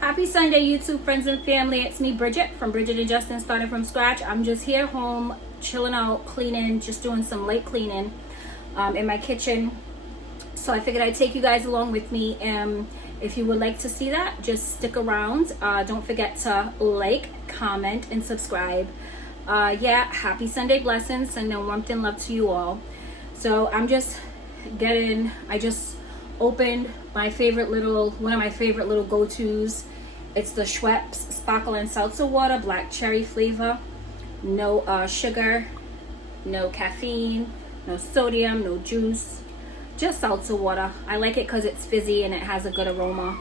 Happy Sunday, YouTube friends and family. It's me, Bridget, from Bridget and Justin Starting From Scratch. I'm just here home, chilling out, cleaning, just doing some light cleaning in my kitchen. So I figured I'd take you guys along with me. If you would like to see that, just stick around. Don't forget to like, comment, and subscribe. Yeah, happy Sunday blessings and warmth and love to you all. So I just opened my favorite one of my favorite little go-tos. It's the Schweppes Sparkle and Seltzer Water, black cherry flavor. No sugar, no caffeine, no sodium, no juice, just seltzer water. I like it because it's fizzy and it has a good aroma.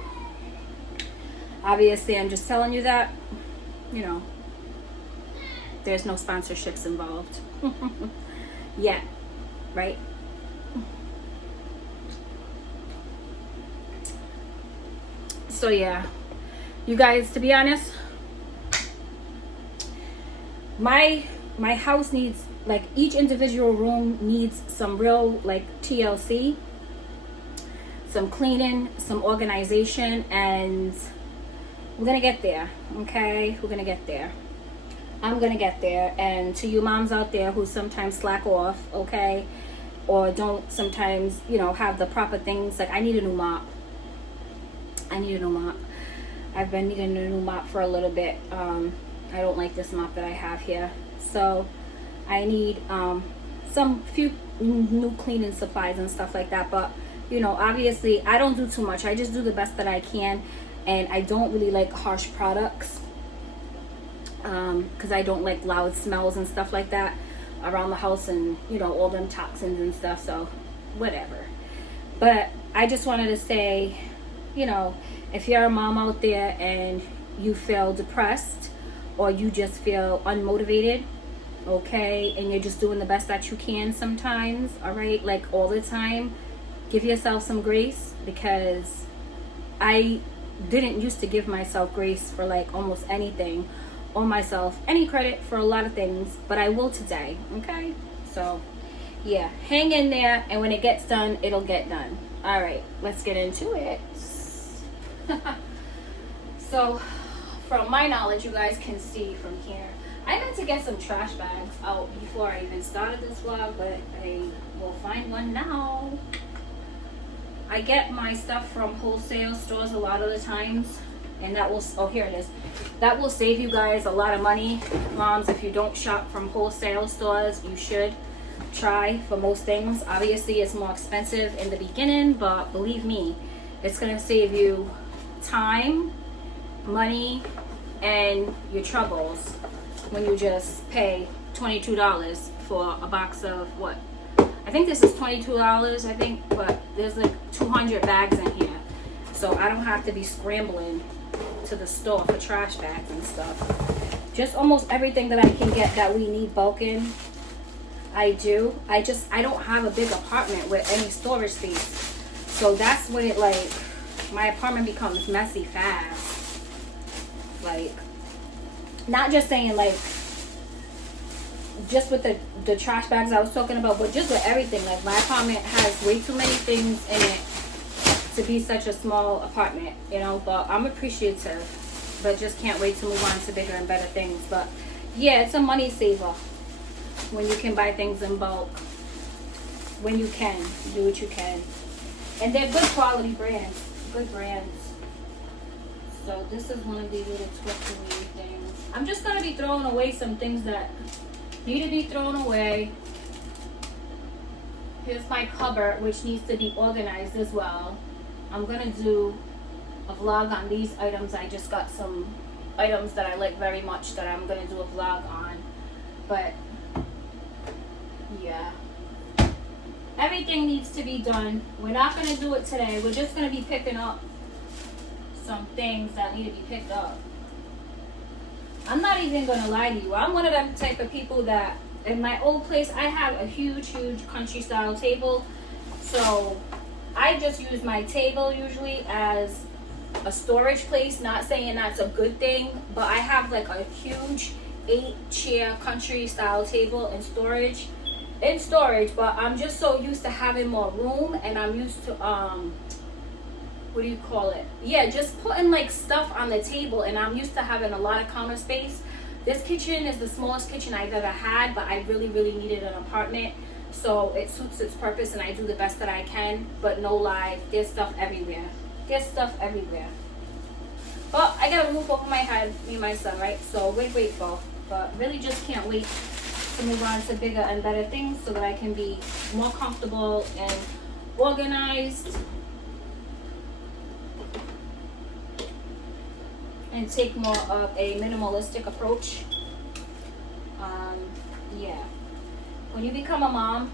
Obviously, I'm just telling you that, there's no sponsorships involved. Yeah, right? So yeah, you guys, to be honest, my house needs, like, each individual room needs some real, like, TLC, some cleaning, some organization, and we're gonna get there. Okay, we're gonna get there. I'm gonna get there. And to you moms out there who sometimes slack off, okay, or don't sometimes have the proper things, like, I need a new mop. I've been needing a new mop for a little bit. I don't like this mop that I have here, so I need some few new cleaning supplies and stuff like that. But obviously I don't do too much. I just do the best that I can, and I don't really like harsh products because I don't like loud smells and stuff like that around the house, and all them toxins and stuff. So whatever. But I just wanted to say, if you're a mom out there and you feel depressed or you just feel unmotivated, okay, and you're just doing the best that you can sometimes, all right, like all the time, give yourself some grace, because I didn't used to give myself grace for like almost anything, or myself any credit for a lot of things, but I will today, okay? So yeah, hang in there, and when it gets done, it'll get done. All right, let's get into it. So from my knowledge, you guys can see from here, I meant to get some trash bags out before I even started this vlog, but I will find one now. I get my stuff from wholesale stores a lot of the times, and that will, oh, here it is. That will save you guys a lot of money. Moms, if you don't shop from wholesale stores, you should try for most things. Obviously, it's more expensive in the beginning, but believe me, it's going to save you time, money, and your troubles when you just pay $22 for a box of what? I think this is $22, I think, but there's like 200 bags in here. So I don't have to be scrambling to the store for trash bags and stuff. Just almost everything that I can get that we need bulking, I do. I don't have a big apartment with any storage space. So that's when it, like, my apartment becomes messy fast. Like, not just saying, like, just with the trash bags I was talking about, but just with everything. Like, my apartment has way too many things in it to be such a small apartment, but I'm appreciative, but just can't wait to move on to bigger and better things. But yeah, it's a money saver when you can buy things in bulk. When you can, do what you can. And they're good quality brands. Good brands. So this is one of these little twinkly things. I'm just going to be throwing away some things that need to be thrown away. Here's my cupboard, which needs to be organized as well. I'm going to do a vlog on these items. I just got some items that I like very much that I'm going to do a vlog on. But yeah, everything needs to be done. We're not going to do it today. We're just going to be picking up some things that need to be picked up. I'm not even going to lie to you. I'm one of them type of people that, in my old place, I have a huge country style table. So I just use my table usually as a storage place. Not saying that's a good thing, but I have like a huge 8-chair country style table in storage. But I'm just so used to having more room, and I'm used to what do you call it? Yeah, just putting like stuff on the table, and I'm used to having a lot of counter space. This kitchen is the smallest kitchen I've ever had, but I really, really needed an apartment. So it suits its purpose, and I do the best that I can. But no lie, there's stuff everywhere. There's stuff everywhere. But I got a roof over my head, me and my son, right? So we're grateful. But really just can't wait to move on to bigger and better things so that I can be more comfortable and organized. And take more of a minimalistic approach. Yeah. When you become a mom,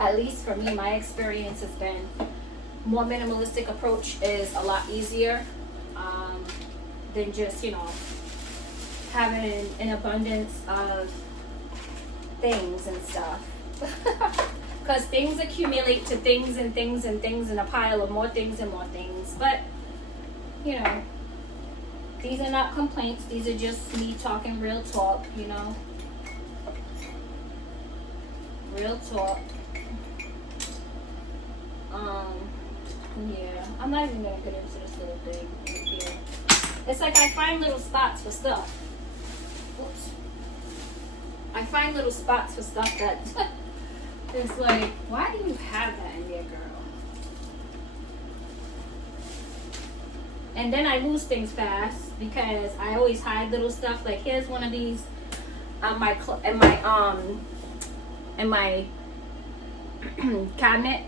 at least for me, my experience has been more minimalistic approach is a lot easier than just, you know, having an abundance of things and stuff. Because things accumulate to things and things and things in a pile of more things and more things. But, you know, these are not complaints. These are just me talking real talk, you know. Real talk. Yeah, I'm not even gonna get into this little thing right here. It's like I find little spots for stuff. Oops. I find little spots for stuff that it's like, why do you have that in there, girl? And then I lose things fast because I always hide little stuff. Like here's one of these on my in my cabinet.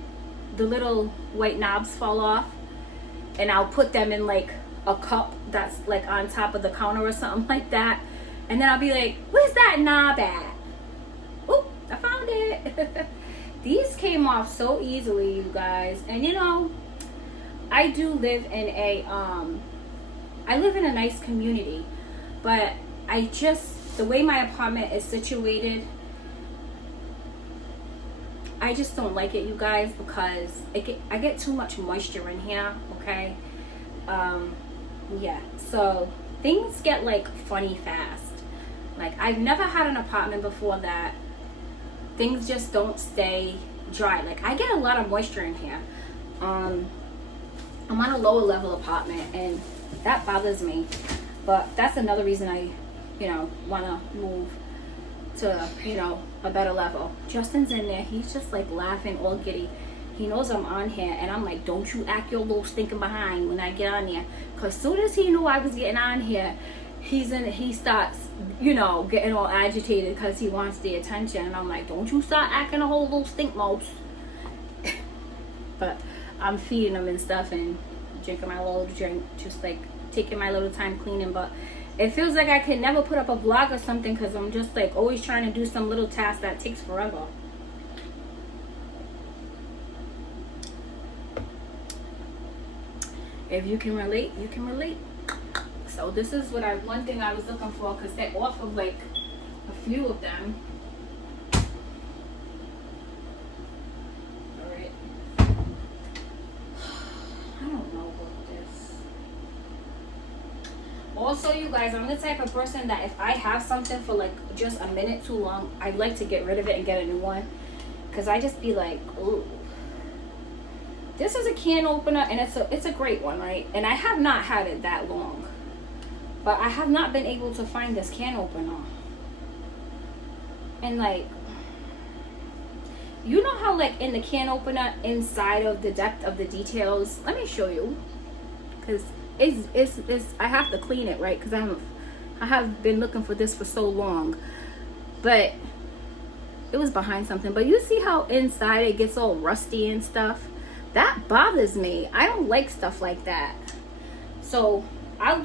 The little white knobs fall off, and I'll put them in like a cup that's like on top of the counter or something like that, and then I'll be like, where's that knob at? Oop, I found it. These came off so easily, you guys. And you know, I do live in a nice community, but the way my apartment is situated, I just don't like it, you guys, because I get too much moisture in here, okay? Yeah, so things get like funny fast. Like I've never had an apartment before that things just don't stay dry. Like I get a lot of moisture in here. I'm on a lower level apartment, and that bothers me. But that's another reason I, want to move to, a better level. Justin's in there. He's just like laughing all giddy. He knows I'm on here, and I'm like, don't you act your little stinking behind when I get on there. Because soon as he knew I was getting on here, he starts, getting all agitated because he wants the attention. And I'm like, don't you start acting a whole little stink mouth. But I'm feeding him and stuff and drinking my little drink, just like taking my little time cleaning. But it feels like I can never put up a vlog or something because I'm just like always trying to do some little task that takes forever. If you can relate, you can relate. So this is one thing I was looking for, because they offer like a few of them. Alright. I don't know about this. Also, you guys, I'm the type of person that if I have something for like just a minute too long, I'd like to get rid of it and get a new one. Because I just be like, ooh. This is a can opener, and it's a great one, right? And I have not had it that long. But I have not been able to find this can opener. And like, you know how like in the can opener, inside of the depth of the details, let me show you. Because it's I have to clean it, right? Because I have been looking for this for so long. But it was behind something. But you see how inside it gets all rusty and stuff? That bothers me. I don't like stuff like that. So I'll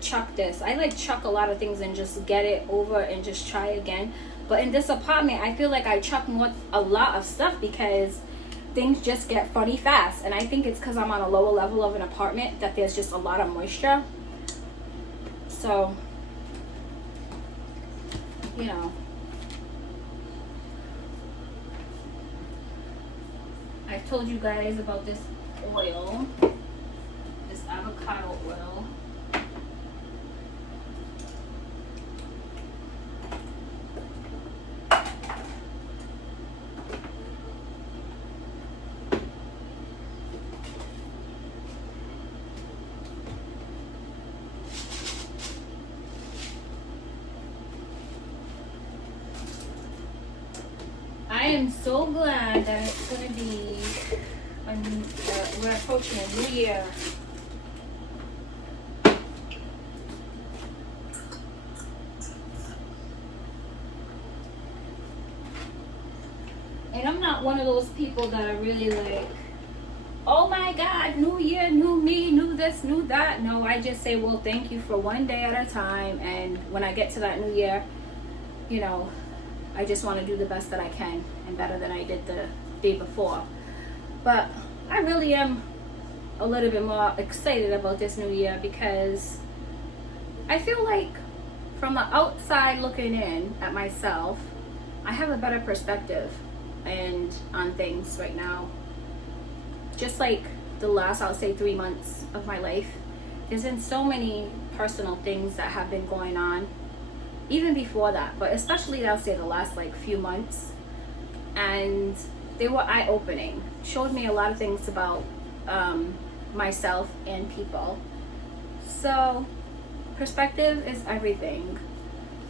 chuck this. I like chuck a lot of things and just get it over and just try again. But in this apartment, I feel like I chuck a lot of stuff because things just get funny fast. And I think it's because I'm on a lower level of an apartment that there's just a lot of moisture. So, I've told you guys about this oil, this avocado oil. am so glad that it's going to be, we're approaching a new year. And I'm not one of those people that are really like, oh my God, new year, new me, new this, new that. No, I just say, well, thank you for one day at a time. And when I get to that new year, you know, I just want to do the best that I can and better than I did the day before. But I really am a little bit more excited about this new year because I feel like from the outside looking in at myself, I have a better perspective and on things right now. Just like the last, I'll say 3 months of my life, there's been so many personal things that have been going on, even before that, but especially I'll say the last like few months, and they were eye-opening, showed me a lot of things about myself and people. So perspective is everything,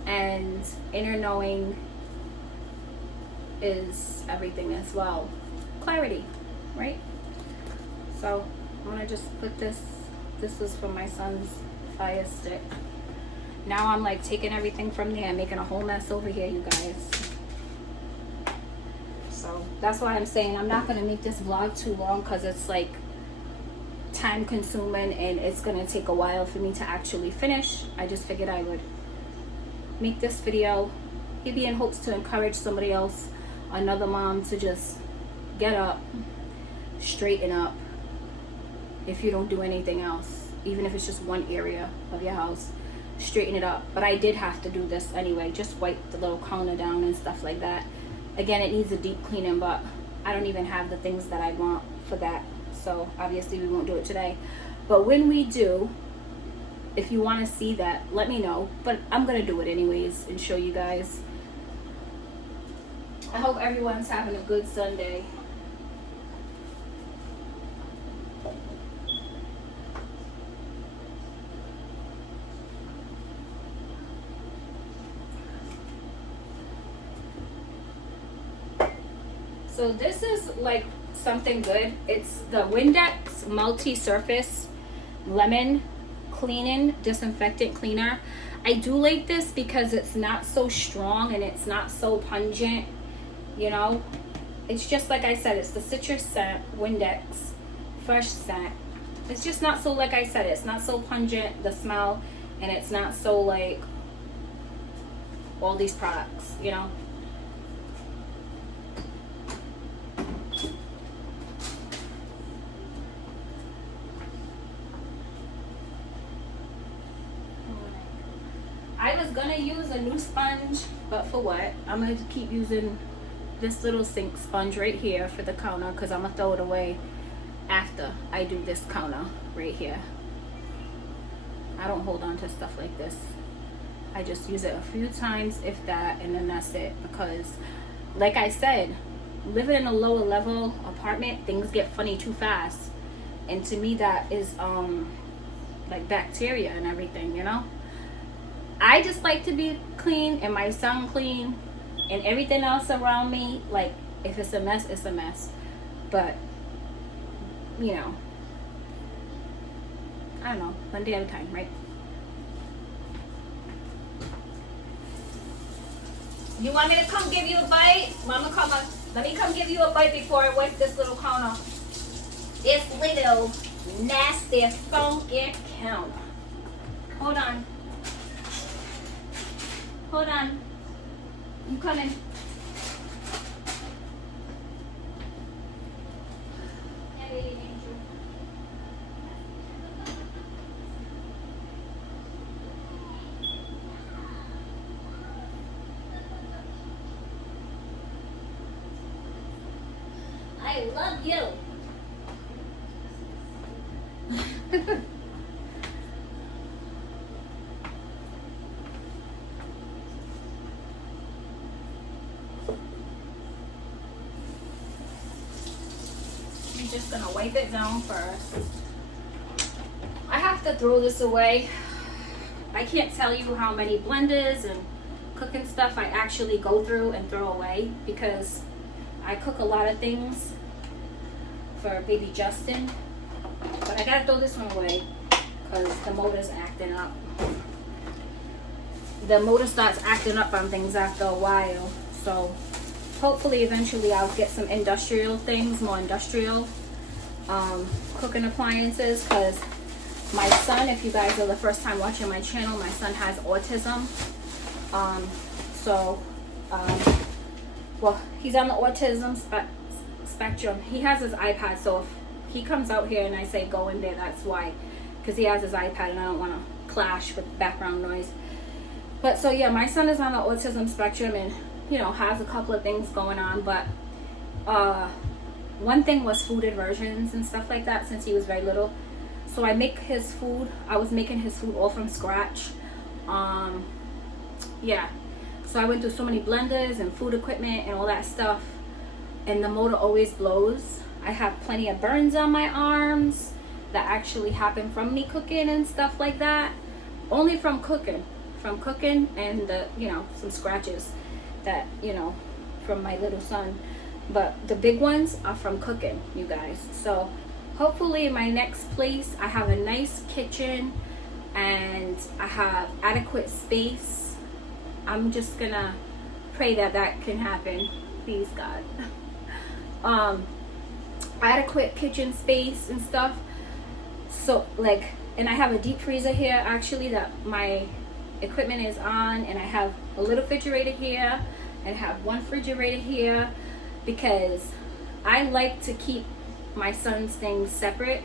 and inner knowing is everything as well. Clarity, right? So I'm gonna just put this was from my son's fire stick. Now I'm like taking everything from there and making a whole mess over here, you guys. So that's why I'm saying I'm not gonna make this vlog too long, because it's like time consuming and it's gonna take a while for me to actually finish. I just figured I would make this video, maybe in hopes to encourage somebody else, another mom, to just get up, straighten up. If you don't do anything else, even if it's just one area of your house, straighten it up. But I did have to do this anyway, just wipe the little counter down and stuff like that. Again, it needs a deep cleaning, but I don't even have the things that I want for that, so obviously we won't do it today. But when we do, if you want to see that, let me know. But I'm gonna do it anyways and show you guys. I hope everyone's having a good Sunday. So this is like something good. It's the Windex Multi-Surface Lemon Cleaning Disinfectant Cleaner. I do like this because it's not so strong and it's not so pungent, you know. It's just like I said, it's the citrus scent, Windex, fresh scent. It's just not so, like I said, it's not so pungent, the smell, and it's not so like all these products, you know. I was gonna use a new sponge, but for what? I'm gonna keep using this little sink sponge right here for the counter, because I'm gonna throw it away after I do this counter right here. I don't hold on to stuff like this. I just use it a few times, if that, and then that's it. Because like I said, living in a lower level apartment, things get funny too fast, and to me that is like bacteria and everything, you know. I just like to be clean and my son clean and everything else around me. Like, if it's a mess, it's a mess. But, you know, I don't know, one day at a time, right? You want me to come give you a bite? Mama, come on. Let me come give you a bite before I wipe this little counter. This little nasty, funky counter. Hold on. Hold on. I'm coming. I love you. I'm just gonna wipe it down first. I have to throw this away. I can't tell you how many blenders and cooking stuff I actually go through and throw away, because I cook a lot of things for baby Justin, but I gotta throw this one away because the motor's acting up. The motor starts acting up on things after a while. So hopefully eventually I'll get some industrial things, more industrial cooking appliances, because my son, if you guys are the first time watching my channel, my son has autism. Well, he's on the autism spectrum. He has his iPad, so if he comes out here and I say go in there, that's why, because he has his iPad and I don't want to clash with background noise. But so yeah, my son is on the autism spectrum and, you know, has a couple of things going on. But one thing was food aversions and stuff like that since he was very little. So I make his food. I was making his food all from scratch. Yeah. So I went through so many blenders and food equipment and all that stuff. And the motor always blows. I have plenty of burns on my arms that actually happen from me cooking and stuff like that. Only from cooking. From cooking and the, you know, some scratches that, you know, from my little son. But the big ones are from cooking, you guys. So hopefully in my next place I have a nice kitchen and I have adequate space. I'm just gonna pray that that can happen, please God. Adequate kitchen space and stuff. So like, and I have a deep freezer here actually that my equipment is on, and I have a little refrigerator here and have one refrigerator here because I like to keep my son's things separate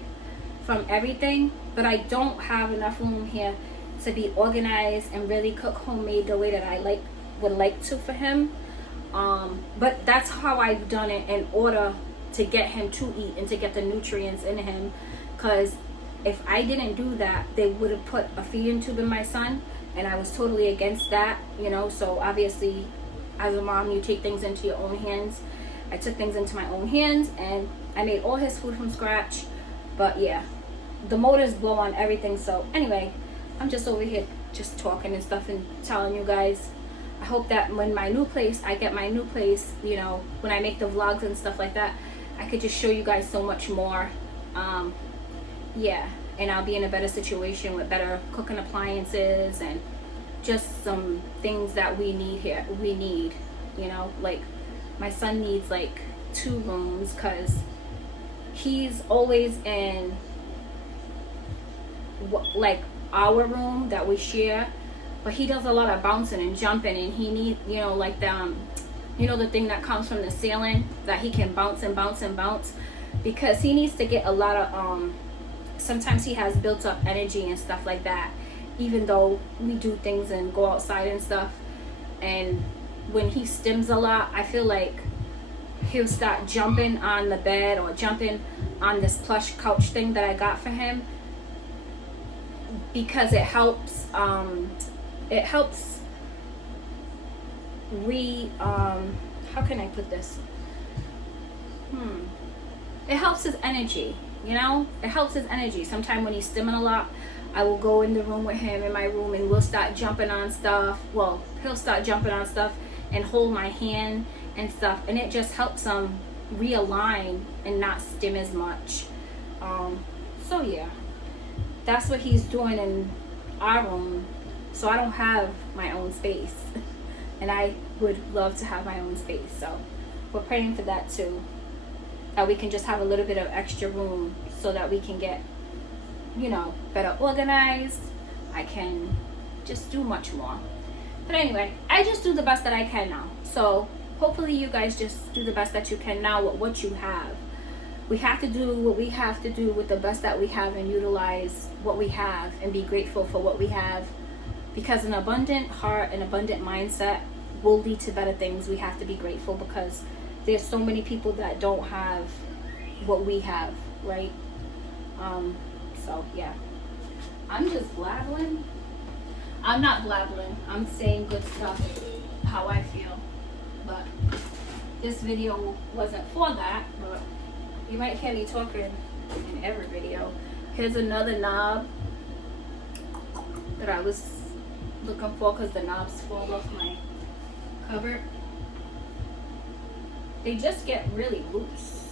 from everything, but I don't have enough room here to be organized and really cook homemade the way that I would like to for him. But that's how I've done it in order to get him to eat and to get the nutrients in him, because if I didn't do that, they would have put a feeding tube in my son, and I was totally against that, you know. So obviously as a mom, you take things into your own hands. I took things into my own hands and I made all his food from scratch. But yeah, the motors blow on everything. So anyway, I'm just over here just talking and stuff and telling you guys. I hope that when my new place, I get my new place, you know, when I make the vlogs and stuff like that, I could just show you guys so much more. Yeah, and I'll be in a better situation with better cooking appliances and just some things that we need here. We need, you know, like my son needs like 2 rooms because he's always in like our room that we share, but he does a lot of bouncing and jumping, and he needs, you know, like the you know, the thing that comes from the ceiling that he can bounce and bounce and bounce, because he needs to get a lot of sometimes he has built up energy and stuff like that, even though we do things and go outside and stuff. And when he stims a lot, I feel like he'll start jumping on the bed or jumping on this plush couch thing that I got for him, because it helps how can I put this? It helps his energy, you know? It helps his energy. Sometimes when he's stimming a lot, I will go in the room with him in my room and we'll start jumping on stuff. Well, he'll start jumping on stuff and hold my hand and stuff, and it just helps him realign and not stim as much. So yeah, that's what he's doing in our room. So I don't have my own space and I would love to have my own space. So we're praying for that too, that we can just have a little bit of extra room so that we can get, you know, better organized. I can just do much more. But anyway, I just do the best that I can now. So hopefully you guys just do the best that you can now with what you have. We have to do what we have to do with the best that we have and utilize what we have and be grateful for what we have, because an abundant heart and abundant mindset will lead to better things. We have to be grateful because there's so many people that don't have what we have, right? So yeah, I'm just blabbling. I'm not blabbling, I'm saying good stuff, how I feel. But this video wasn't for that, but you might hear me talking in every video. Here's another knob that I was looking for because the knobs fall off my cupboard. They just get really loose.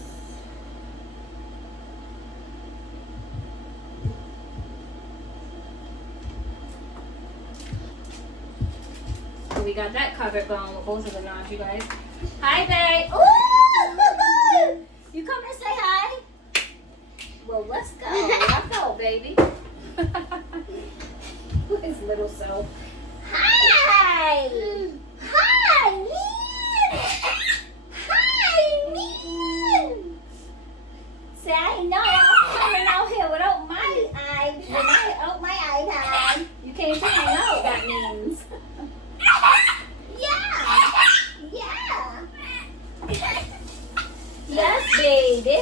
So we got that covered going with both of the knots, you guys. Hi, babe. Ooh! You come and say hi? Well, let's go. Let's go, baby. Look at his little self. Hi! Hi, man! Hi, man! Say, I know I'm coming out here without my eyes, without my iPad. You came to hang out, that means. Yeah! Yeah! Yes, baby.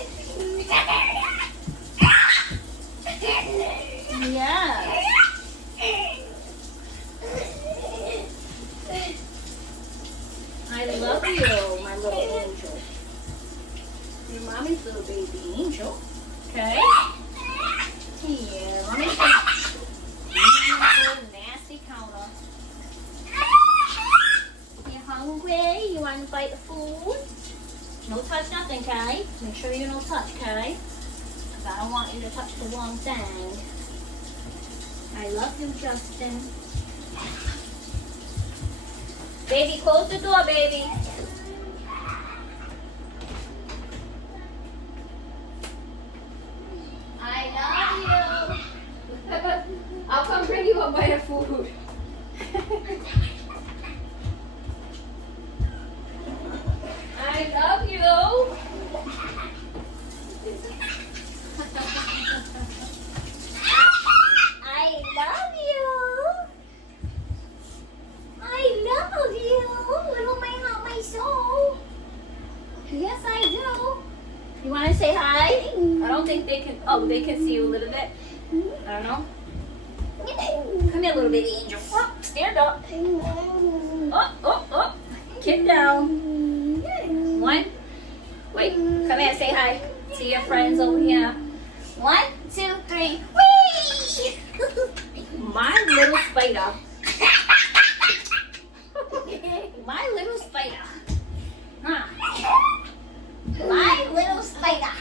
Yeah. I love you, my little angel. Your mommy's little baby angel. Okay? Here, let me just nasty counter. You hungry? You want to bite the food? No touch nothing, okay? Make sure you don't touch, okay? Because I don't want you to touch the wrong thing. I love you, Justin. Baby, close the door, baby. I love you. I'll come bring you a bite of food. I love you. I love you. I love you. Little my heart, my soul. Yes, I do. You want to say hi? I don't think they can. Oh, they can see you a little bit. I don't know. Come here, little baby angel. Oh, stand up. Oh, oh, oh. Get down. One. Wait, come here, say hi to your friends over here. 1, 2, 3. Whee! My little spider. My little spider. Huh. My little spider.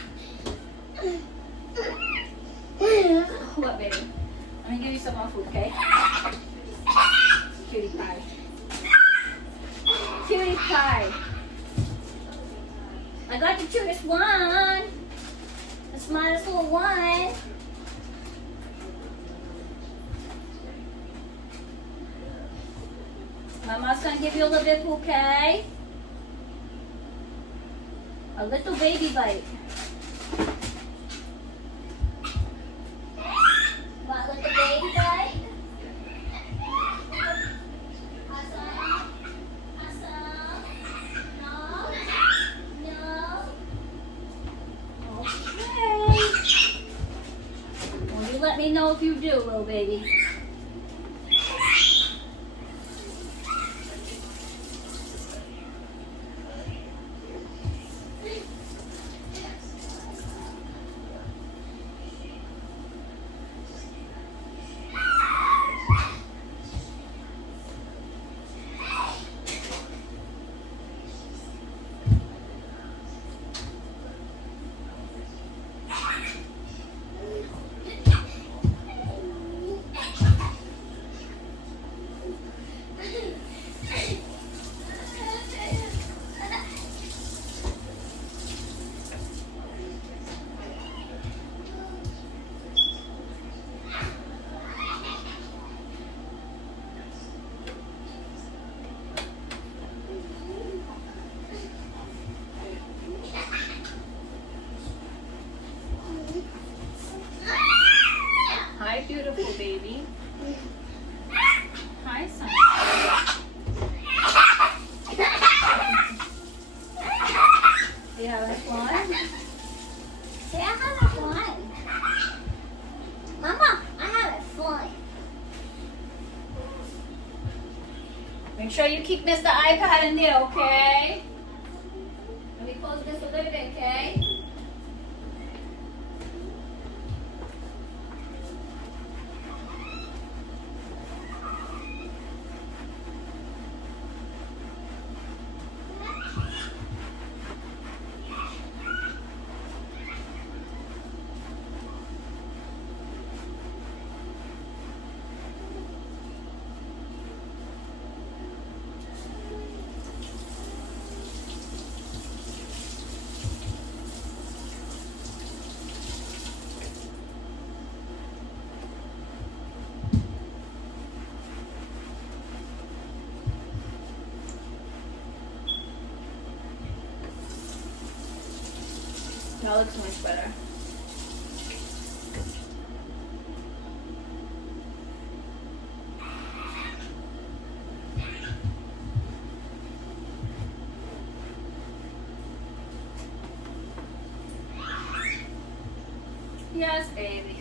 What, baby? Let me give you some more food, okay? Cutie pie. Cutie pie. I got the cutest one. The smartest little one. Mama's gonna give you a little bit of food, okay? A little baby bite. Want a little baby bite? Awesome. Awesome. No. No. Okay. Well, you let me know if you do, little baby. Hi, beautiful baby. Hi, son. You having fun? Say, I'm having fun. Mama, I'm having fun. Make sure you keep Mr. iPad in there, okay? Let me close this a little bit, okay? That looks much better. Yes, baby.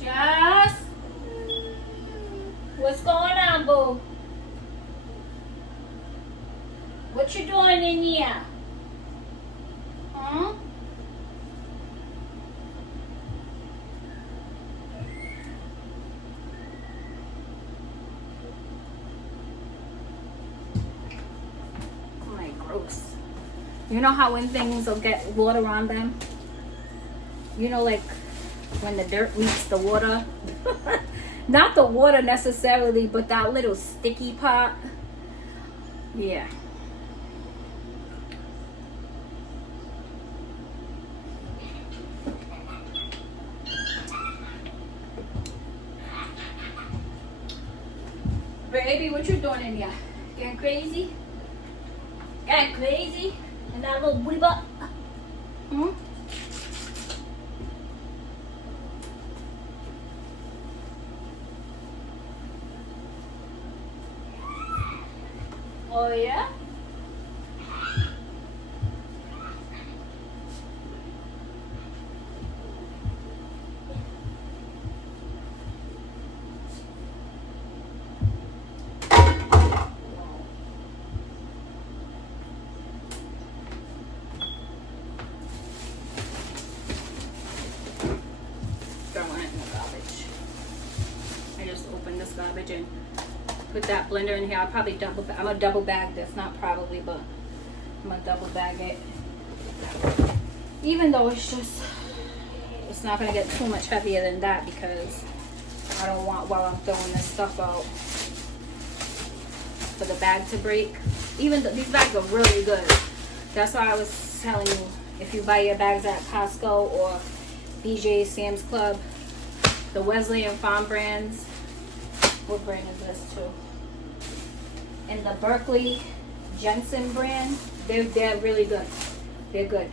Jess, what's going on, boo? What you doing in here? Huh? Oh my, gross. You know how when things will get water on them? You know, like when the dirt meets the water? Not the water necessarily, but that little sticky part. Yeah. Baby, what you doing in here? Getting crazy? Getting crazy? And that little booty butt? Hmm? Oh yeah? Throwing it in the garbage. I just opened this garbage and put that blender in here. I'll probably I'm gonna double bag this, not probably, but I'm gonna double bag it. Even though it's not gonna get too much heavier than that because I don't want, while I'm throwing this stuff out, for the bag to break. Even these bags are really good. That's why I was telling you, if you buy your bags at Costco or BJ, Sam's Club, the Wesleyan Farm brands. What brand is this too? And the Berkeley Jensen brand, they're really good. They're good.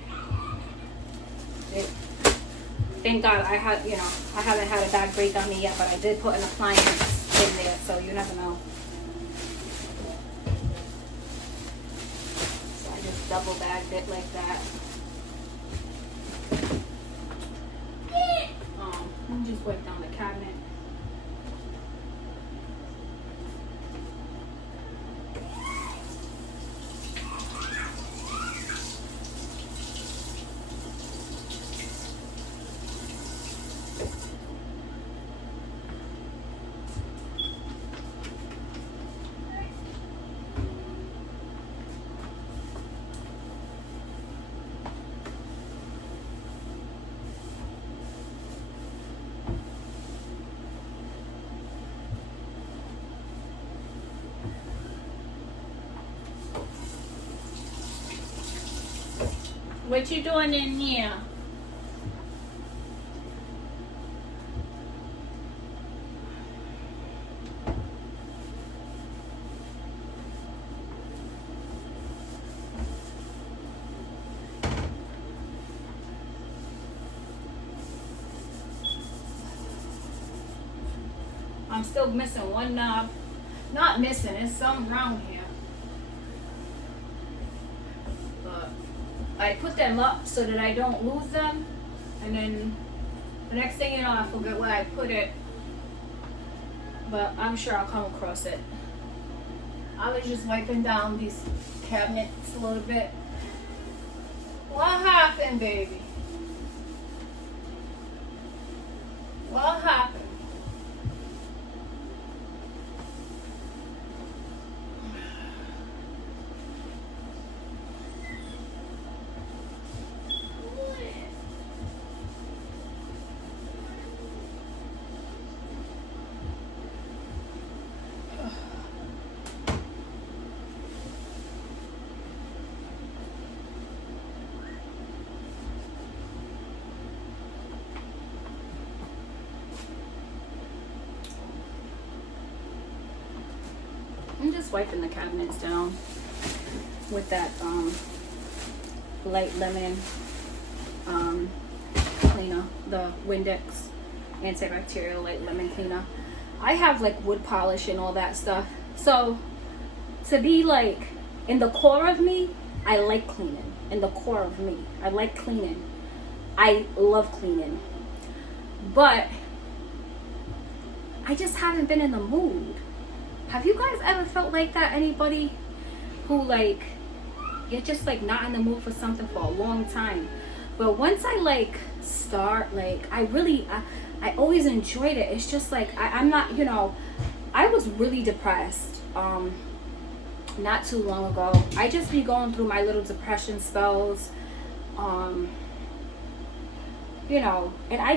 Thank God I haven't had a bag break on me yet, but I did put an appliance in there, so you never know. So I just double bagged it like that. Let me just wipe down the cabinet. What you doing in here? I'm still missing one knob. Not missing, it's something wrong here. But I put them up so that I don't lose them. And then the next thing you know, I forget where I put it. But I'm sure I'll come across it. I was just wiping down these cabinets a little bit. What happened, baby? What happened? I'm just wiping the cabinets down with that light lemon cleaner, the Windex antibacterial light lemon cleaner. I have like wood polish and all that stuff. So to be like in the core of me, I like cleaning. In the core of me, I like cleaning. I love cleaning. But I just haven't been in the mood. Have you guys ever felt like that? Anybody who like, you're just like not in the mood for something for a long time. But once I like start, like I always enjoyed it. It's just like, I'm not, you know, I was really depressed not too long ago. I just be going through my little depression spells, you know, and I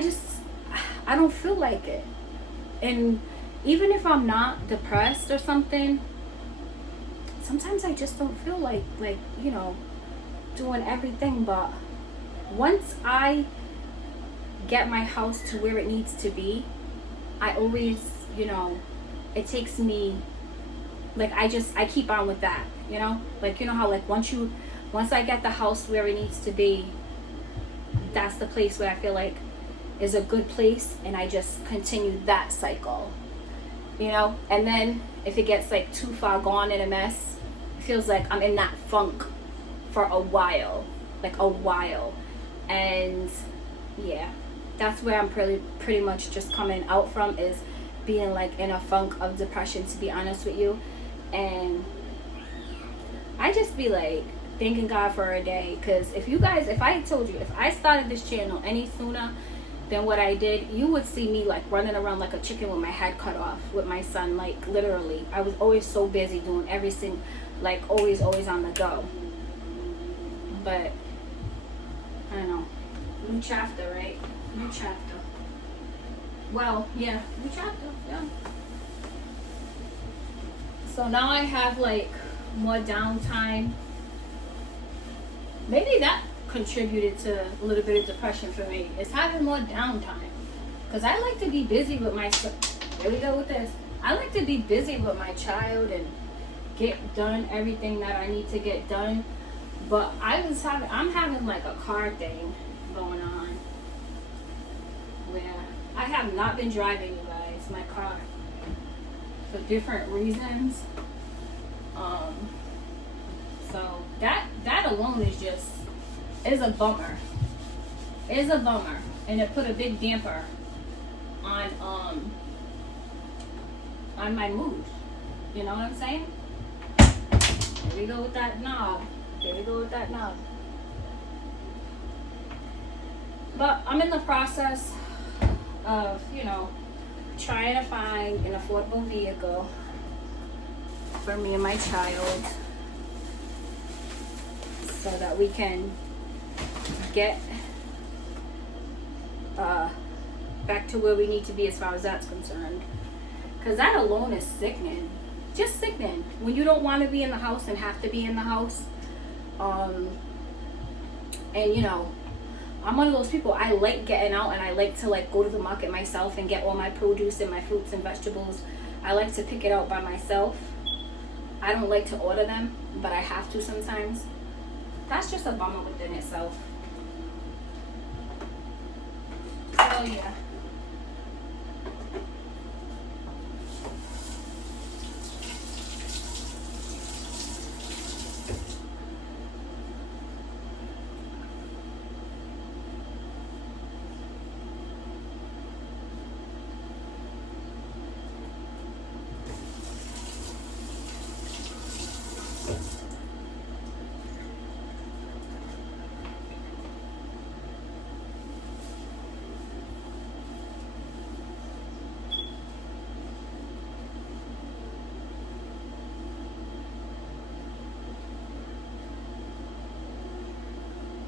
don't feel like it. And even if I'm not depressed or something, sometimes I just don't feel like, you know, doing everything. But once I get my house to where it needs to be, I always, you know, it takes me, like, I keep on with that, you know? Like, you know how, like, once I get the house where it needs to be, that's the place where I feel like is a good place, and I just continue that cycle. You know, and then if it gets like too far gone in a mess, it feels like I'm in that funk for a while, and yeah, that's where I'm pretty much just coming out from, is being like in a funk of depression, to be honest with you. And I just be like thanking God for a day, because if I told you, if I started this channel any sooner than what I did, you would see me like running around like a chicken with my head cut off with my son. Like literally, I was always so busy doing everything, like always on the go. But I don't know, new chapter, right? New chapter. Well, yeah, new chapter, yeah. So now I have like more downtime. Maybe that contributed to a little bit of depression for me, is having more downtime, because I like to be busy with my, here we go with this, I like to be busy with my child and get done everything that I need to get done. But I'm having like a car thing going on where I have not been driving, you guys, my car, for different reasons. So that alone is a bummer. It's a bummer. And it put a big damper on my mood. You know what I'm saying? Here we go with that knob. But I'm in the process of, you know, trying to find an affordable vehicle for me and my child, so that we can get back to where we need to be as far as that's concerned. Because that alone is sickening. Just sickening. When you don't want to be in the house and have to be in the house. And you know, I'm one of those people, I like getting out, and I like to like go to the market myself and get all my produce and my fruits and vegetables. I like to pick it out by myself. I don't like to order them, but I have to sometimes. That's just a bummer within itself. So yeah.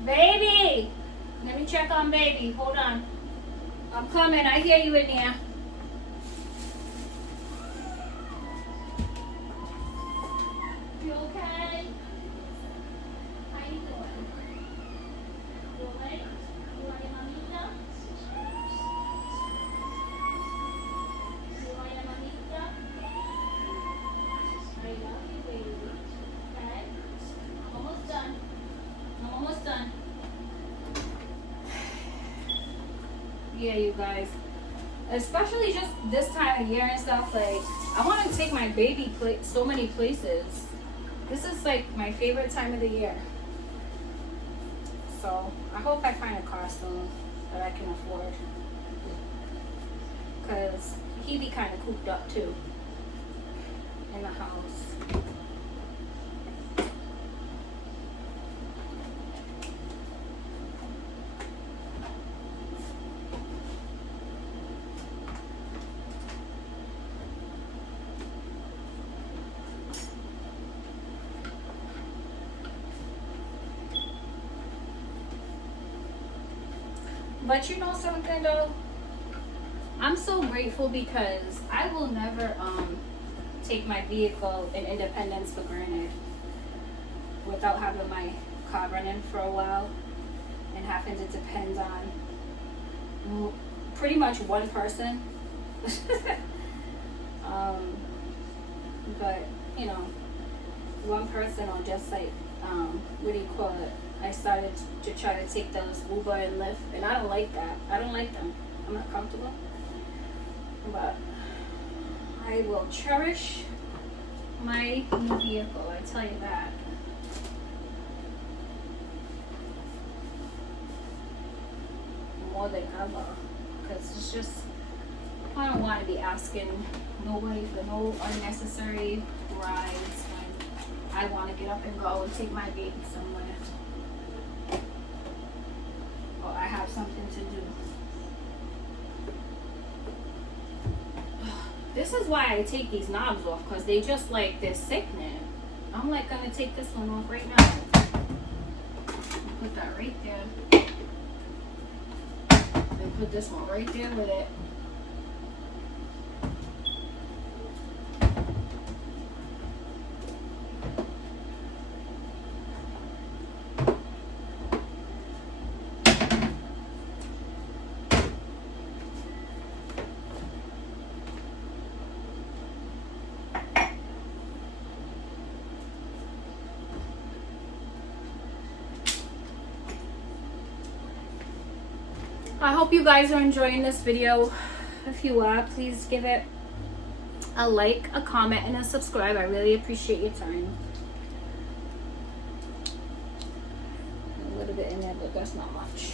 Baby! Let me check on baby. Hold on. I'm coming. I hear you in there. You okay? How you doing? You alright? You want your mamita? You want your mamita? I love you, baby. Okay? I'm almost done. I'm almost done. Yeah, you guys. Especially just this time of year and stuff, like, I want to take my baby so many places. This is like my favorite time of the year. So I hope I find a costume that I can afford. Because he be kind of cooped up too in the house. But you know something though? I'm so grateful because I will never take my vehicle and independence for granted without having my car running for a while and having to depend on pretty much one person. But you know, one person or just like what do you call it? I started to try to take those Uber and Lyft, and I don't like that. I don't like them. I'm not comfortable. But I will cherish my new vehicle, I tell you that. More than ever. Because it's just, I don't want to be asking nobody for no unnecessary rides when I want to get up and go and take my baby somewhere. Or I have something to do. This is why I take these knobs off, because they just like, they're sickening. I'm like gonna take this one off right now. Put that right there. And put this one right there with it. I hope you guys are enjoying this video. If you are, please give it a like, a comment, and a subscribe. I really appreciate your time. A little bit in there, but that's not much.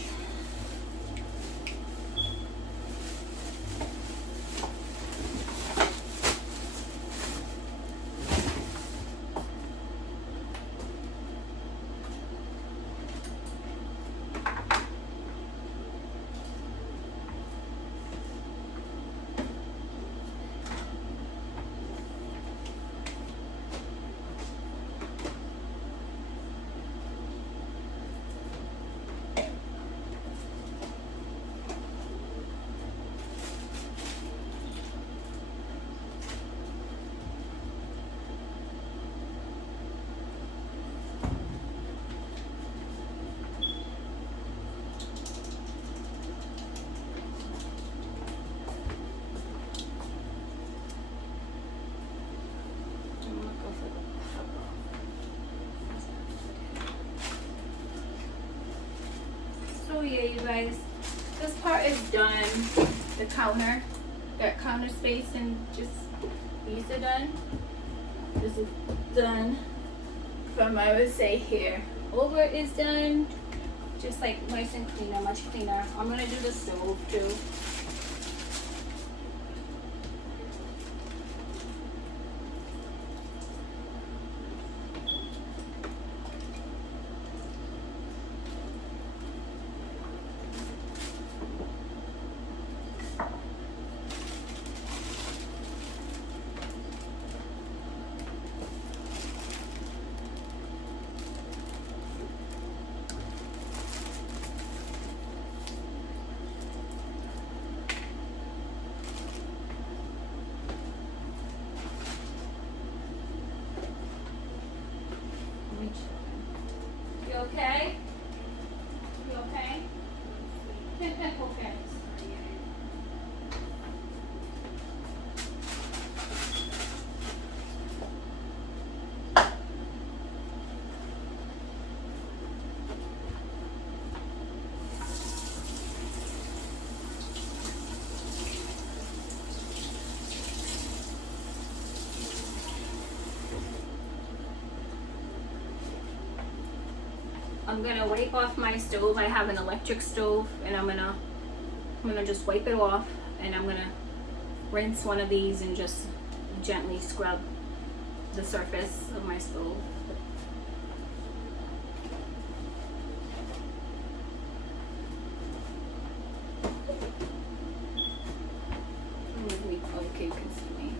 So yeah, you guys, this part is done. The counter, that counter space, and just these are done. This is done from, I would say, here over is done. Just like nice and cleaner, much cleaner. I'm gonna do the stove too. I'm gonna wipe off my stove. I have an electric stove, and I'm gonna just wipe it off, and I'm gonna rinse one of these and just gently scrub the surface of my stove. Okay, you can see me.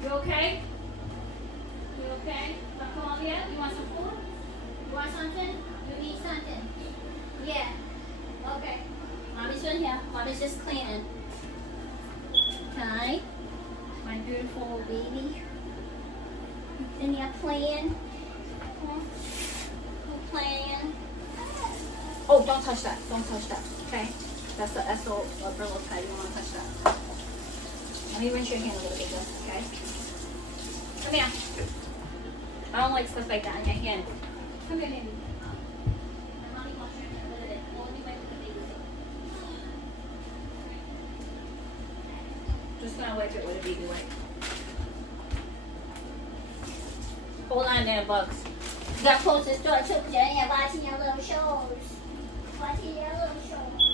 You okay? You okay? Not come on yet? You want some food? You want something? You need something? Yeah. Okay. Mommy's in here. Mommy's just cleaning. Okay. My beautiful baby. In here playing. Playing. Oh, don't touch that. Don't touch that. Okay? That's the XOBridget pad. You don't want to touch that. Let me rinse your hand a little bit, though, okay? Come here. I don't like stuff like that on your hand. Come here, baby. Mommy wash your hand a little bit. Only wipe with the baby soap. Just gonna wipe it with a baby wipe. Hold on there, Bugs. You gotta close this door too, because you're in here watching your little shows. Watching your little shows.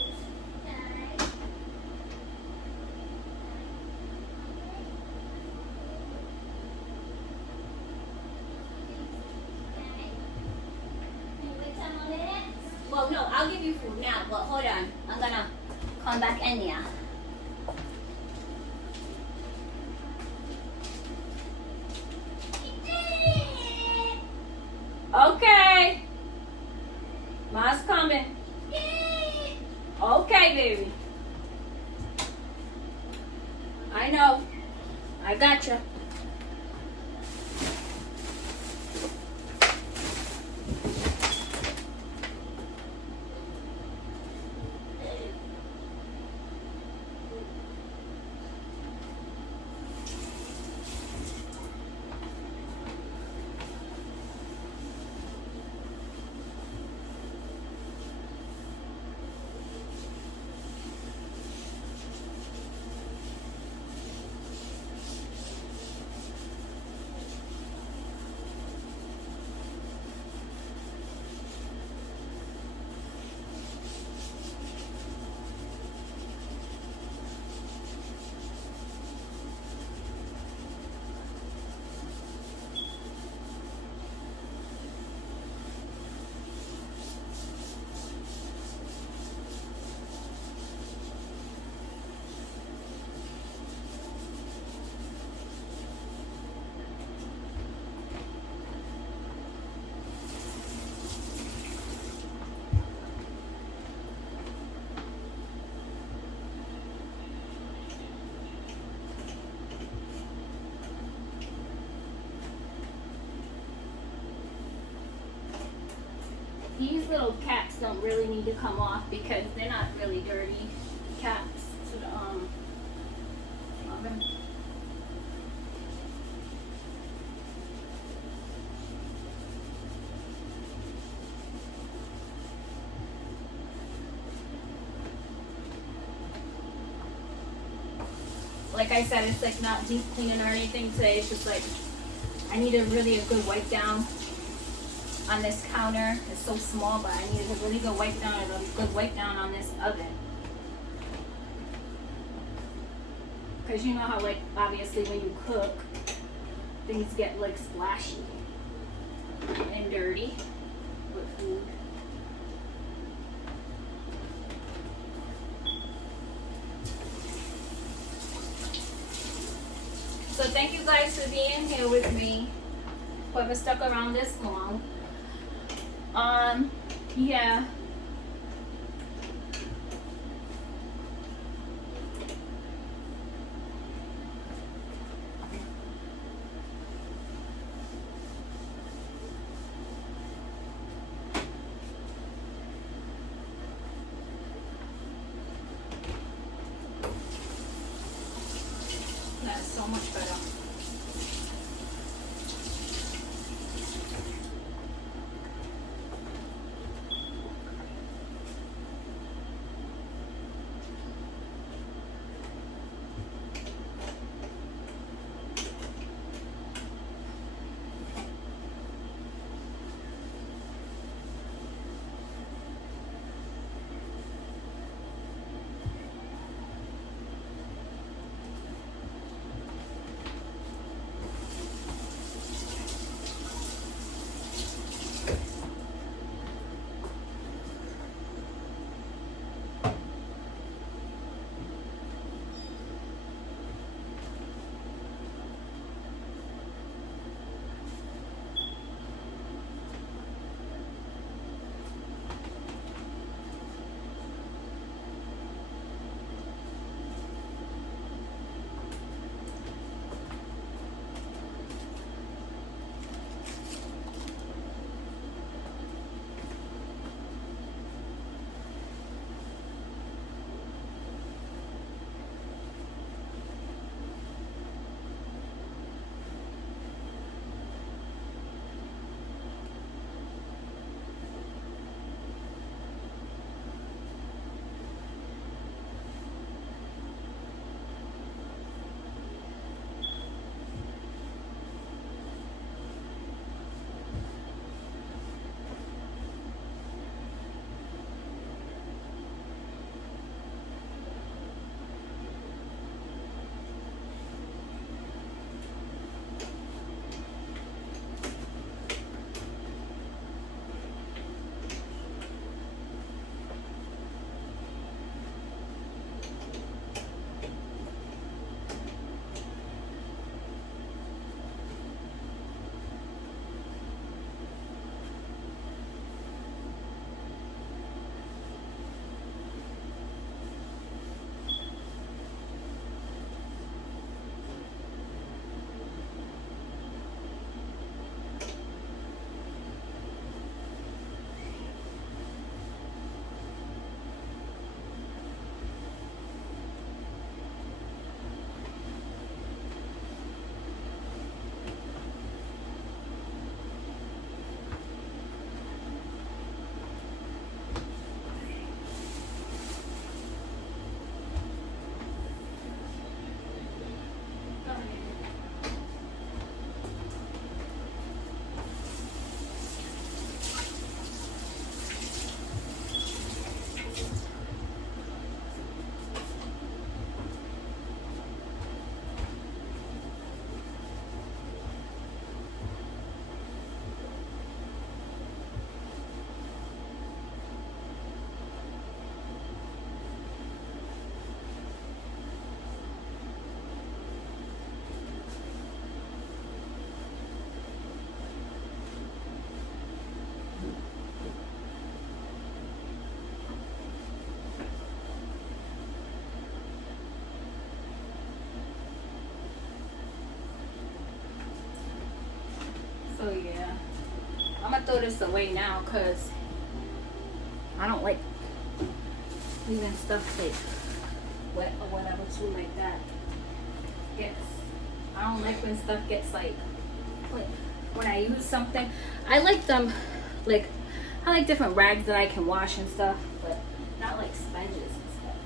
Okay. Well, no, I'll give you food now, but hold on. I'm gonna come back in there. Okay. Ma's coming. Okay, baby. I know. I gotcha. These little caps don't really need to come off because they're not really dirty caps to the oven. Like I said, it's like not deep cleaning or anything today. It's just like I need a good wipe down on this counter. It's so small, but I needed a really good wipe down and a good wipe down on this oven. Because you know how, like, obviously when you cook, things get like splashy and dirty with food. So thank you guys for being here with me. Whoever stuck around this long. Yeah. That's so much better. So yeah, I'm gonna throw this away now because I don't like leaving stuff like wet or whatever too like that. Gets, I don't like when stuff gets like when I use something. I like them like, I like different rags that I can wash and stuff, but not like sponges and stuff.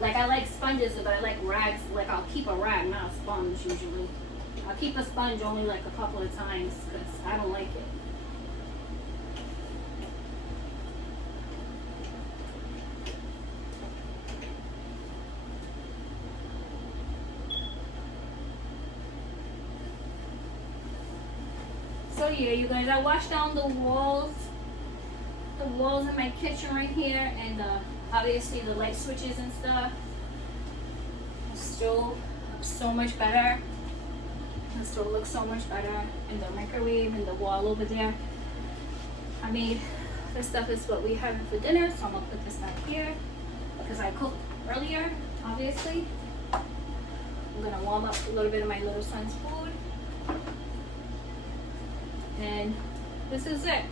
Like I like sponges, but I like rags. Like I'll keep a rag, not a sponge usually. I'll keep a sponge only like a couple of times because I don't like it. earlier, you guys, I washed down the walls in my kitchen right here, and obviously the light switches and stuff. The stove looks so much better. The stove looks so much better, and the microwave and the wall over there. I made this stuff is what we having for dinner, so I'm gonna put this back here because I cooked earlier, obviously. I'm gonna warm up a little bit of my little son's food. And this is it.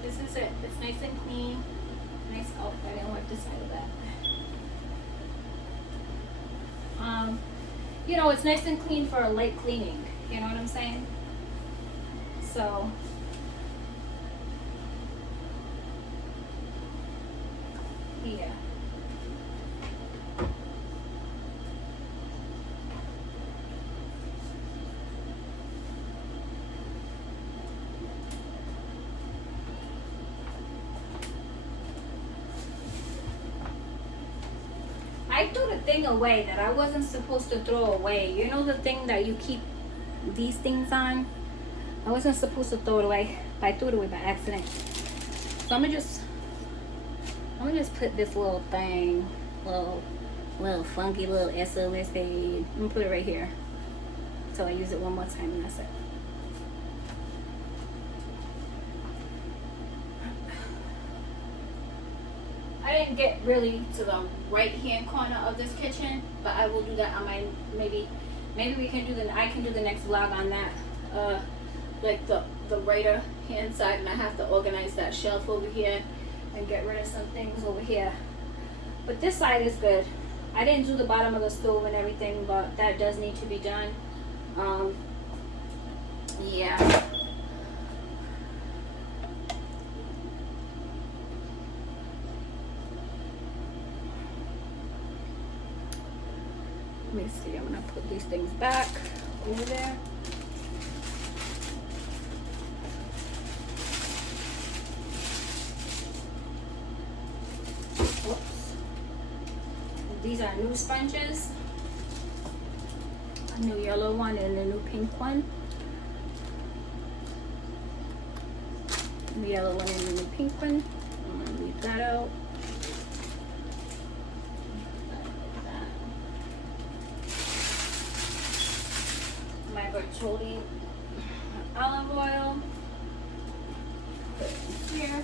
This is it. It's nice and clean. Nice. Oh, I didn't wipe this side of that. You know, it's nice and clean for a light cleaning. You know what I'm saying? So, yeah. I threw the thing away that I wasn't supposed to throw away. You know the thing that you keep these things on? I wasn't supposed to throw it away, but I threw it away by accident. So I'm gonna just put this little thing, little funky little SOS page. I'm gonna put it right here. So I use it one more time and that's it. I didn't get really to the right hand corner of this kitchen, but I will do that on my maybe we can do I can do the next vlog on that. Like the right hand side, and I have to organize that shelf over here and get rid of some things over here. But this side is good. I didn't do the bottom of the stove and everything, but that does need to be done. Yeah. Let me see, I'm gonna put these things back over there. Whoops. These are new sponges. A new yellow one and a new pink one. New yellow one and a new pink one. I'm gonna leave that out. My Bertolli olive oil. Put it here.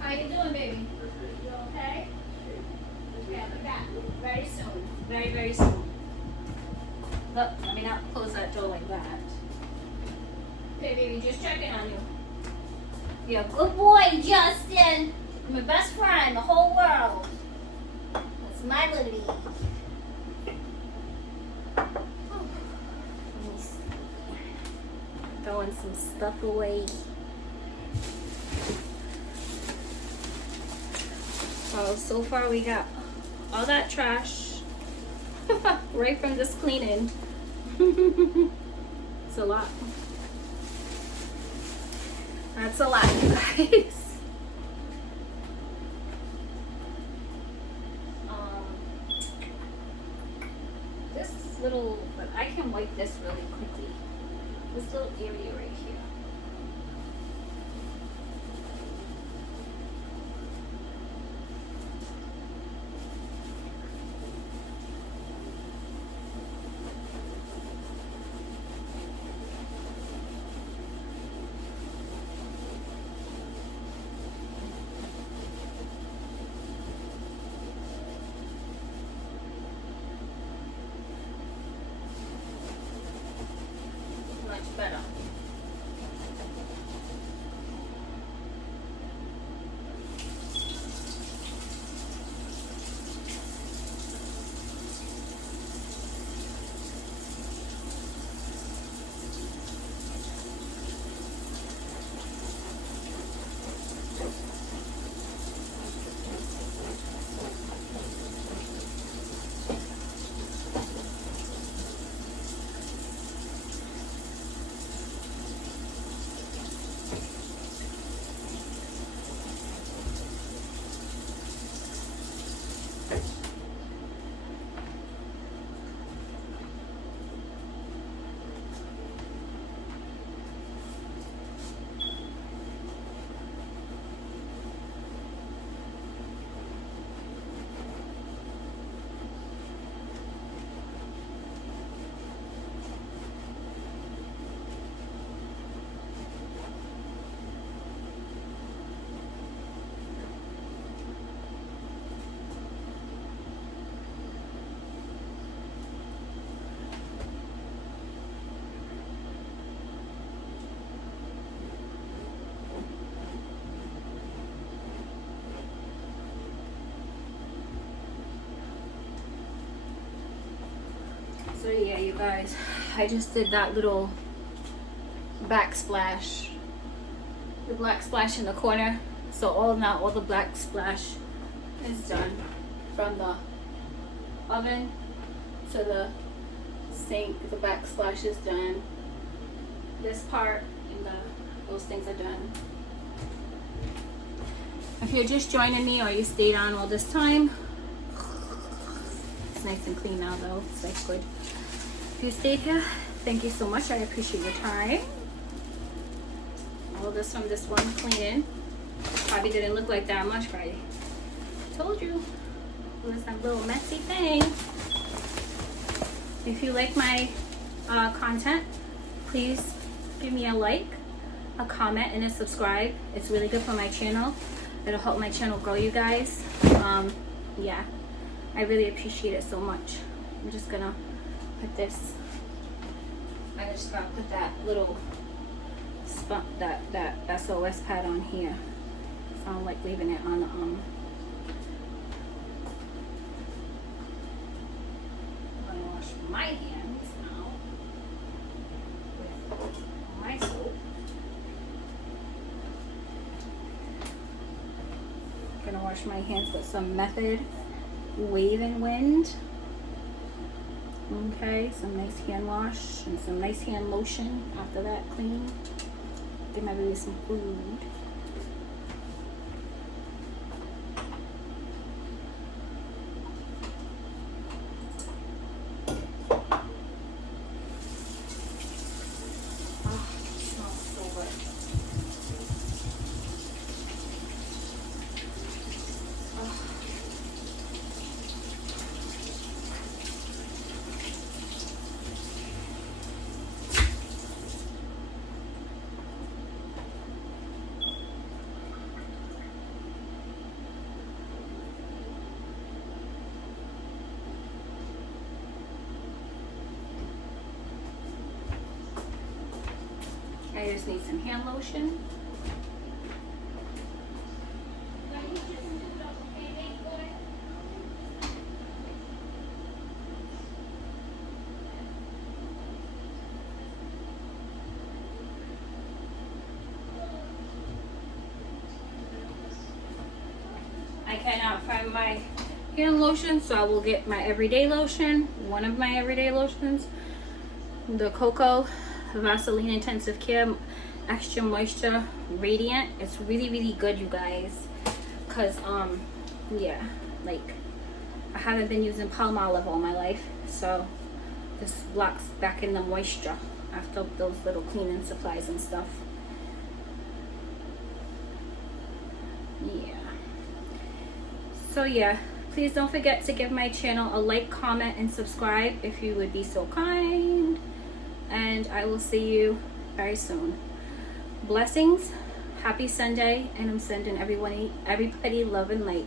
How you doing, baby? You okay? Okay, I'll be back very soon. Very, very soon. Look, let me not close that door like that. Okay, baby, just checking on you. You're a good boy, Justin. You're my best friend in the whole world. That's my Libby. Throwing some stuff away. So far we got all that trash right from this cleaning. It's a lot. That's a lot, you guys. This little, but I can wipe this really quickly. This little area right here. much better. So yeah, you guys, I just did that little backsplash, the black splash in the corner. So all the black splash is done, from the oven to the sink. The backsplash is done. This part and those things are done. If you're just joining me or you stayed on all this time, it's nice and clean now though. It's like good. If you stayed here, thank you so much. I appreciate your time. All this from this one cleaning. Probably didn't look like that much, but I told you it was a little messy thing. If you like my content, please give me a like, a comment, and a subscribe. It's really good for my channel. It'll help my channel grow, you guys. Yeah, I really appreciate it so much. I'm just gonna put this. I just gotta put that little spot, that SOS pad on here. So I don't like leaving it on the I'm gonna wash my hands now with my soap. I'm gonna wash my hands with some Method Wave and Wind. Okay, some nice hand wash and some nice hand lotion after that clean. Give my baby some food. Oh, it smells so good. I just need some hand lotion. I cannot find my hand lotion, so I will get my everyday lotion. One of my everyday lotions, the Cocoa Vaseline Intensive Care Extra Moisture Radiant. It's really good, you guys, because yeah, like I haven't been using Palmolive all my life, so this blocks back in the moisture after those little cleaning supplies and stuff. Yeah, so yeah, please don't forget to give my channel a like, comment, and subscribe if you would be so kind. And I will see you very soon. Blessings, happy Sunday, and I'm sending everybody love and light.